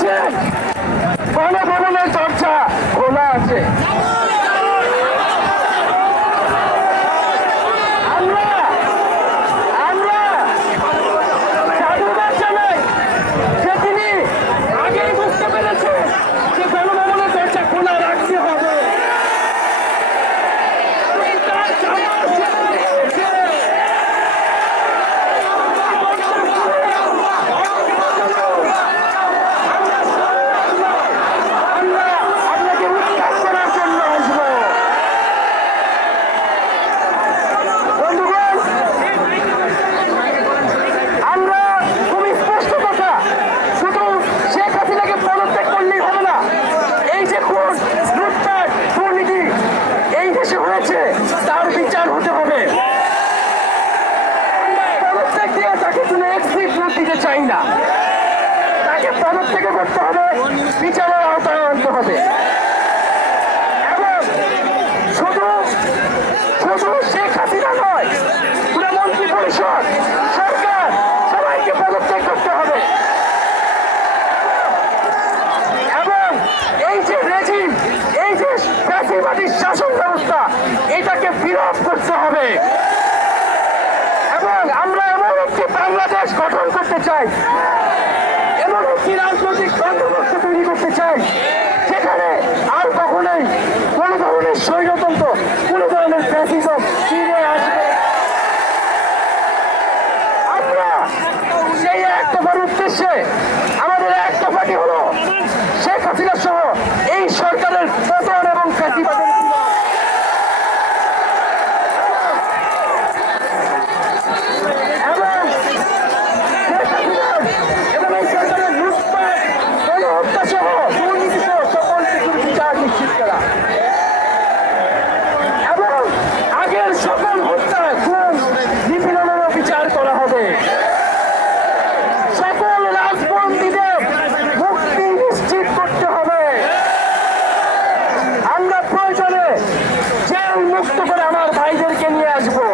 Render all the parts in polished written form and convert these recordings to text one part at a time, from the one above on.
পাচ্ছেন গণভবনের দরজা খোলা আছে। তার বিচার হতে হবে। পদত্যাগ দিয়ে তাকে কোনো এক্সিট নোট দিতে চাই না, তাকে পদত্যাগ করতে হবে, বিচারের আওতায় আনতে হবে। এবং শুধু শুধু শেখ হাসিনা নয়, পুরো মন্ত্রী পরিষদ, সরকার সবাইকে পদত্যাগ করতে হবে। এবং এই যে রেজিম, এই যে ফ্যাসিবাদী শাসন ব্যবস্থা, এটাকে বিরোধ করতে হবে। এবং আমরা এমন একটি বাংলাদেশ গঠন করতে চাই, এমন একটি রাজনৈতিক বন্দোবস্ত তৈরি করতে চাই যেখানে আর কখনোই কোনো ধরনের স্বৈরতন্ত্র, কোনো ধরনের ফ্যাসিজম ফিরে আসবে। আমরা সেই এক দফার উদ্দেশ্যে আমাদের এক দফাটি হলো শেখ হাসিনা সহ এই সরকারের পতন এবং ফ্যাসিবাদের মুক্ত করে আমার ভাইদেরকে নিয়ে আসবো।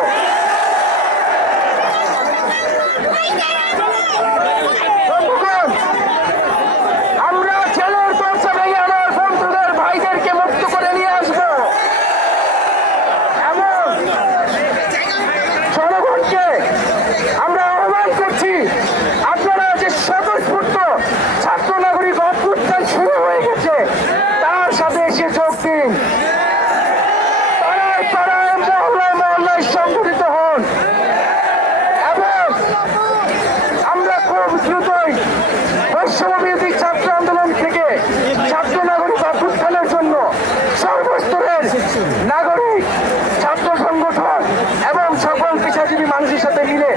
আমরা জেলের দরজা ভেঙে আমার বন্ধুদের ভাইদেরকে মুক্ত করে নিয়ে আসবো এবং জনগণকে আমরা আহ্বান করছি, আপনারা যে স্বতঃস্ফূর্ত ছাত্র নাগরিক অভ্যুত্থান শুরু হয়ে গেছে, তার সাথে এসে যোগ দিন। সংগঠিত হন এবং আমরা খুব দ্রুতই বৈষম্যবিরোধী ছাত্র আন্দোলন থেকে ছাত্র নাগরিক অভ্যুত্থানের জন্য সর্বস্তরের নাগরিক, ছাত্র সংগঠন এবং সকল পেশাজীবী মানুষের সাথে মিলে